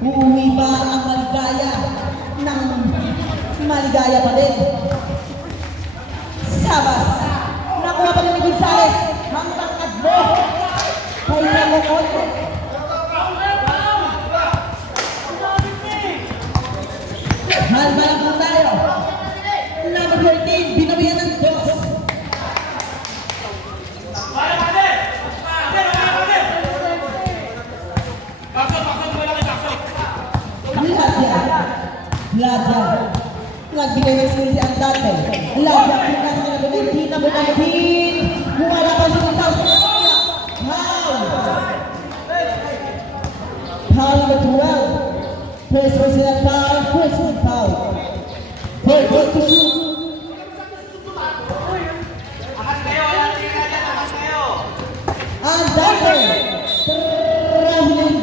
Uuwi ba ang maligaya ng maligaya pa din? Sabas, nakuha pa rin ni Gonzales, ang tangkad mo, kay Ramon. Halba lang po tayo. Number 13, binawian ng Diyos. Ladya. Nagbigay ng school si Andante. Ladya, pinasa ka na 19, number 19. Wala pa siya ng foul. Foul. Foul number 12. First personal foul, personal foul. First to shoot. Andante. Traveling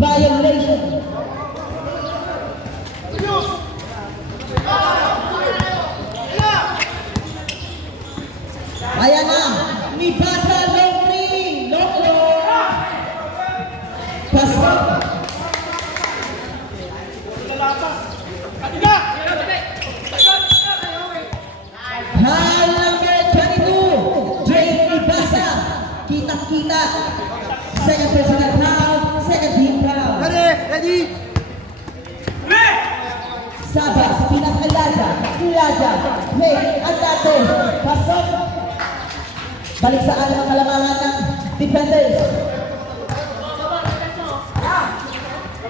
violation. Ayan na, ni Basa long ring, long. Pasok. Hal number 22, Jay Basa. Kita-kita. Second personal foul, second team foul. Ready? Sabas, pinakalaja, hey, Andante, pasok. Balik sa alam ang kalamangan ng defenders.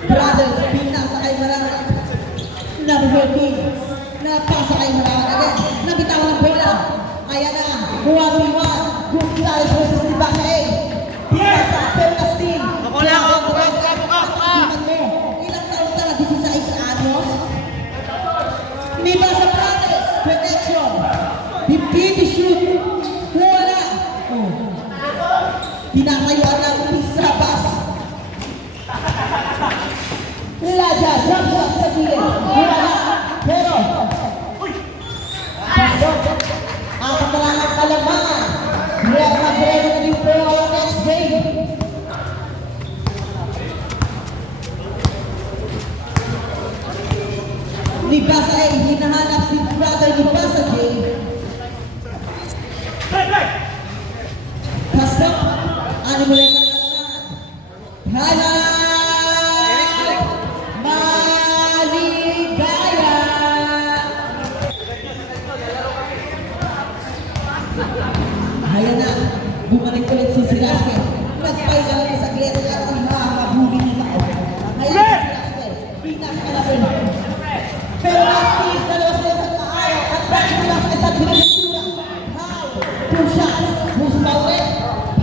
Brothers, pinasa kay Marangan. Number 13, napasa kay Marangan agad. Nabitawan ng bola. Ayan na, 1v1. Gonzales versus Libasa. Pinasa, Perlas team. Buka. Ilang taon na, 16 anyos. Libasa Brothers, connection. 50 shoot. Wala. Tinatayuan ng Sabas. Laja, jump shot sa gilid. Wala. Pero, pasok. Apat na lang ang kalamangan. Real Madrid na din po ang next game. Libasa A, hinahanap si brother Libasa J. Pasok. Ano mo rin ang kalamangan? Hanap! Maligaya! Ayan na, bumalik ulit si Silasque. Nagpahinga lang sa saglit at mahahuli ni Mao. Ayan si Silasque, pinakalaban. Pero last dalawa sila sa kaayaw at bakit Silasque sa pinagsitura. How? 2 shots. Who's Mauret?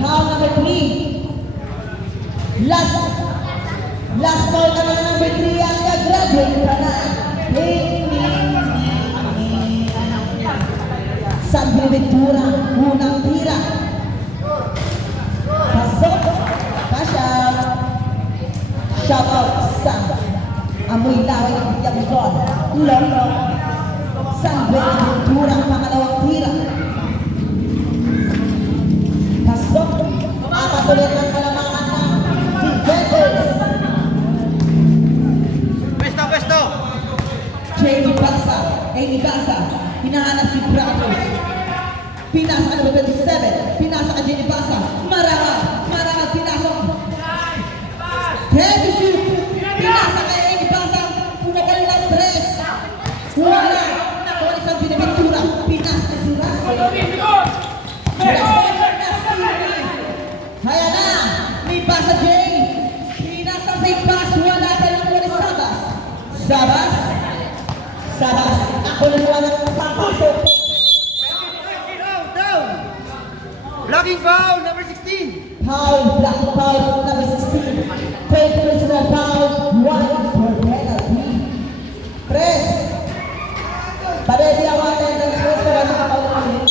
How number 3? Last ball ka na number 3 ang nag-graduate ka na. San Buenaventura, unang tira. Pasok. Kasha. Shout out sa amoy laway ng Yamizon. Long. San Buenaventura, pangalawang tira. Pasok. Apat ulit ang kalamangan ng defenders. Pwesto. Jamie Basa, Amy Basa, hinahanap si Brothers. Pinasa ka number 27, pinasa ka Jamie Basa, Marangan, pinasok. Heavy shoot, pinasa ka Amy Basa, pumapal ng 3. Wala, nakuha ni San Buenaventura, pinasa ka si Haya na, may Basa J, pinasa si Basa, wala ka lang ni Sabas, ako na naman ang papasok. Down. Blocking foul, number 16. Foul, blocking foul, number 16. Third personal foul, 1 for penalty. Press. Paredi ang attendance press para nakapaulit.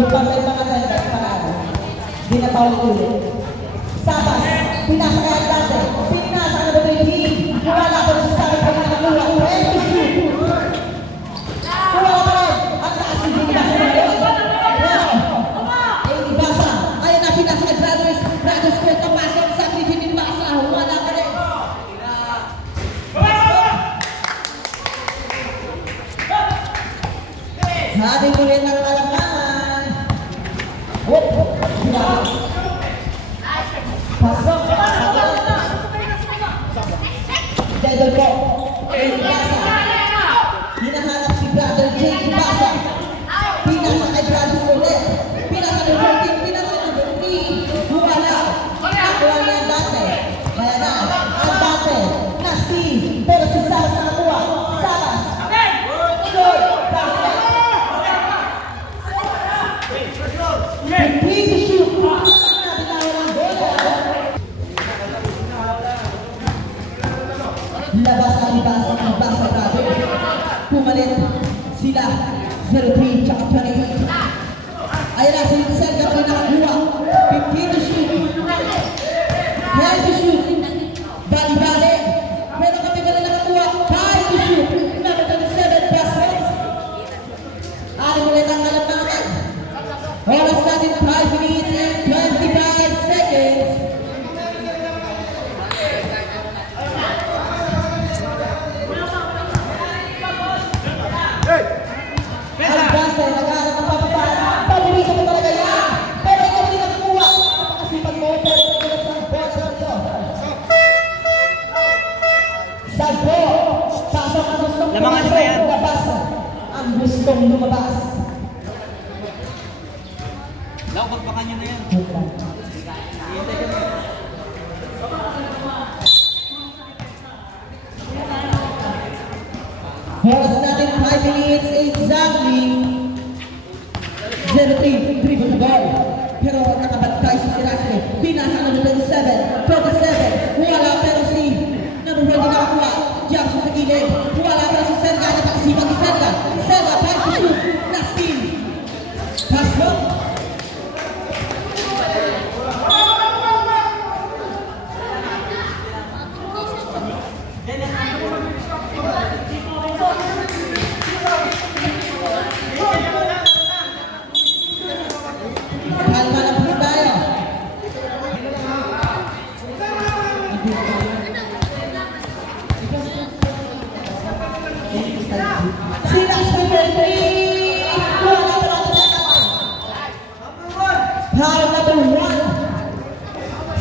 Yung pagkain mga attendance para di na paulit. Sabas, pinasa kaya dati, pinasa ka na ba rin wala ko sa sabas pag nakakuha. Empty shoot. Wala pa rin. Ang taas ni Basa na rin. Pero, Basa, ayan na Whoop! Sila. Pasok. Idol ko. Ibasa. Hinahanap si Brother J. Ibasa. Pinasa kay Brother Soler. Pinasa kay Brother. Pinasa kay Brother. Wala. Nakuha niya ang dati. Kaya na. Ang dati. Na Steve. Pero si Salas nakakuha. Salas. Good. Free to shoot. Nabitawan ang bola. Labas ang Ibasa. Ibasa Brother. Pumalit sila 03 tsaka 28. Ayun na, si Serga po nakakuha. 15 to shoot. 10 to shoot. Bali-bali. Pero kami ka na nakakuha. 5 to shoot. Number 27, Basket. Alam mo rin ang kalapangan. Oras natin 5 minutes and 25 seconds. Ang base, nag-aaral ng papapaan. Pabilisan mo talaga yan. Pero ikaw hindi nakakuha. Kasi pag-motor, nagulat sa boss ito. Sagpo. Pasok ang gustong Lamangan pumasok. ba yan? Lumabas. Ang gustong lumabas. Lau, pagpakan nyo na yan. Oras natin 5 minutes exactly. 0-3, dribble the ball. Pero nakabantay si Sirasque. Pinasa ng 27, 27. Wala pero si number 20 nakakuha. Jackson sa gilid. Wala pero si Serga. Napakasipag si Serga. Serga, 5 to shoot. Na steal. Pass mo. Kalma lang po tayo. Silas number 3. Wala pa lang foul number 1.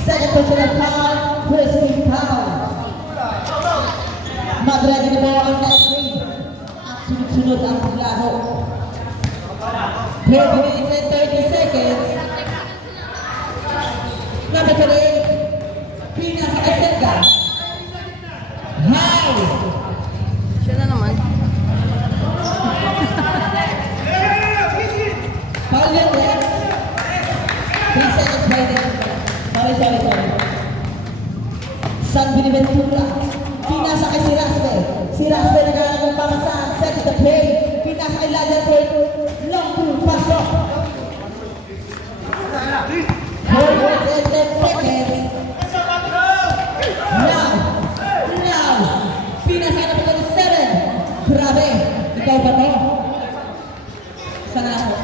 Second personal foul. First team foul. Mag-ready na po ang next game. At sunod-sunod ang paglaro. 12 minutes and 30 seconds. Number 38. Pinasa kay Serga. High. Siya na naman. Foul yan, Rex. 3 seconds waiting. Sorry. San Biniventura. Pinasa kay Sirasque. Sirasque nag-aaral ng pamasahan. Set the play. Pinasa kay Lagerberg. Long two. Pasok. 4 minutes and 10 seconds. Now. Pinasa na po 7. Grabe. Ikaw ba to? Sana ako.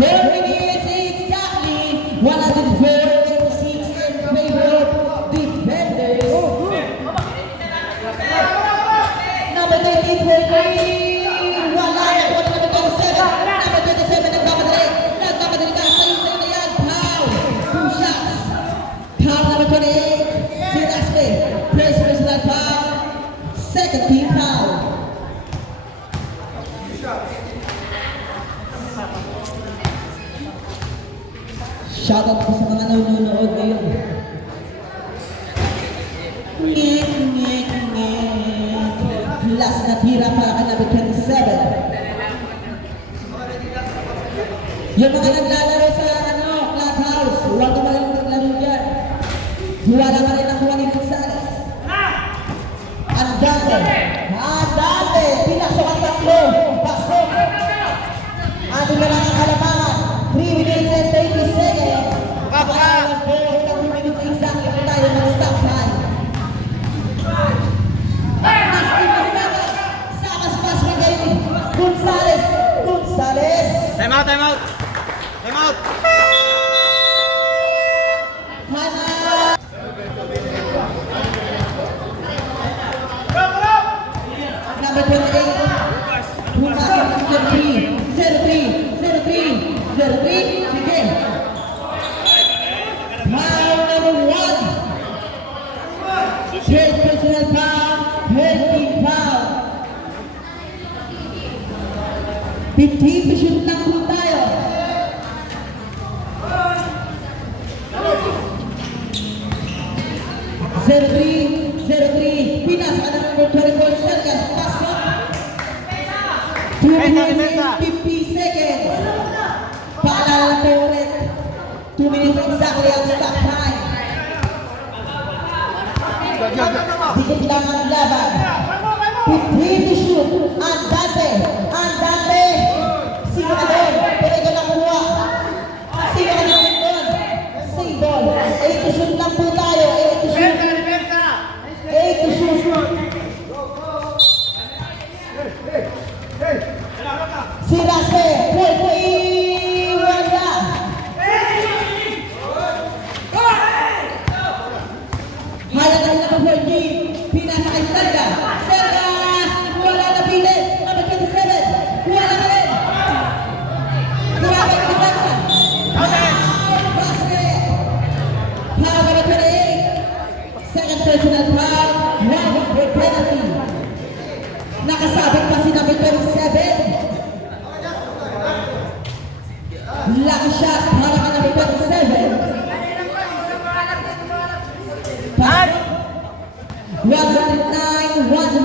4 minutes exactly. 104-86 in favor of defenders. Number 13 for 3. Wala na po number 27. Number 27 nagkamadali. Nagkamadali ka. Sa'yo na yan. Foul. 2 shots. Foul number 28. Sirasque. First personal foul. Second team foul. Shoutout po sa mga nanonood ngayon. Last na tira para kay number 27. Yung mga naglalaro sa clubhouse, huwag ka malang naglaro dyan. Wala ka rin nakuha ni Gonzales. Andante! Pinasok ang tatlo. Pasok! Ating na lang ang kalamangan. 3 minutes and 30 seconds. Pagkakalang po sa 2 minutes exactly po tayo mag-stop time. Sakas pass kay Gonzales. Time out! Time out. 03, sige. Foul number 1. Third personal foul, third team foul. 15 to shoot lang po tayo. Zero three, pinasa ka ng number 24, Sergas, pasok. 2 minutes and 50 seconds. Paalala po ulit, 2 minutes exactly ang stop time. Dikit lang ang laban. 15 to shoot. Andante. Sino ka doon? Pero ikaw nakuha. Sino ka doon? Single. 8 to shoot lang po tayo. 8 to shoot. 8 to shoot. Si Raspe. 41 na. Halaga na po 14. Pinasa kay Serga. Serga! Wala na pilit. Number 27. Wala na rin. Tumabay ka na. Basket. Foul number 28. Second personal foul. 1 for penalty. Nakasabit pa si number 27. Lucky shot. Para ka number 27. 109, 100.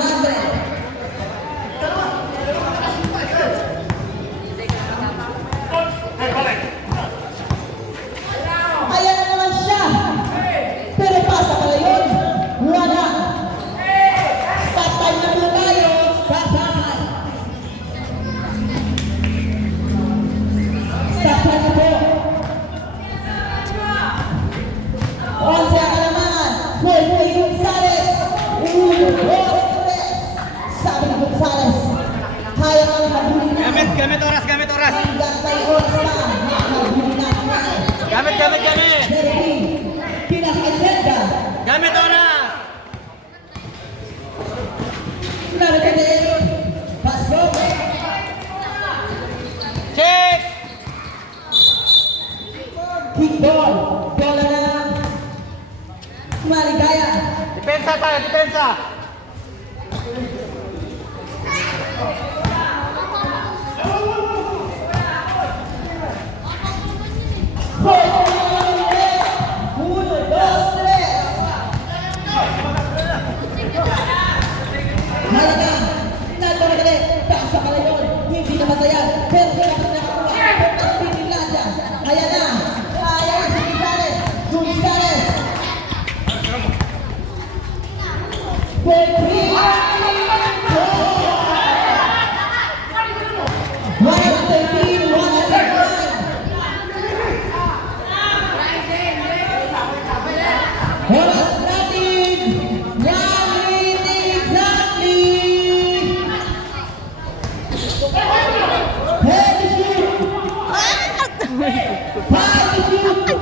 Ayan na naman siya. Pero pasa pala yun. Wala. Stop time na po tayo. Stop time. Stop time na po. 11 ang kalaman. Full Gonzales. Sabi ni Gonzales. Kaya ka na maghuli na. Gamit oras. Hanggang tayo oras na. Maghuli na. Gamit. Jeremy. Pinasa kay Serga. Gamit oras. Narikadin. Pasok. Check. Kickball. Bola na. Maligaya. Depensa tayo. Malaga. Nagmamadali. Pasa pala yun. Hindi na matayan. Pero dapat nakakuha. Pagkas Finlandia. Ayan na. Ayan na si Gonzales. Gonzales. Oras natin! 1 minute exactly! Head to shoot! Five to shoot!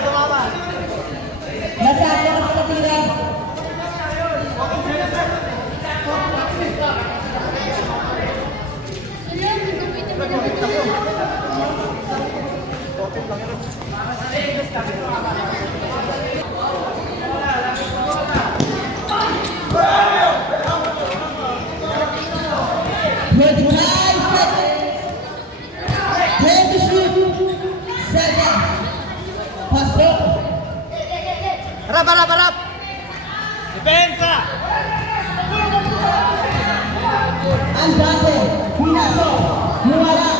Tumama. Nasa ako na sa tira. Harap. Depensa. Andante, Pinaso, Luwala.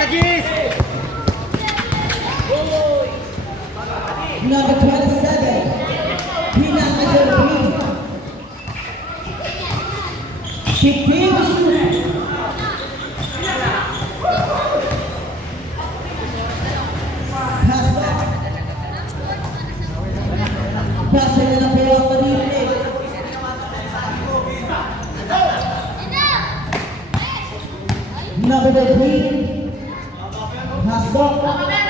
Agis. Number 27, Pinaso Jeremy. 15 to shoot. Pass na po ang marinig. Number 13, Hasdok.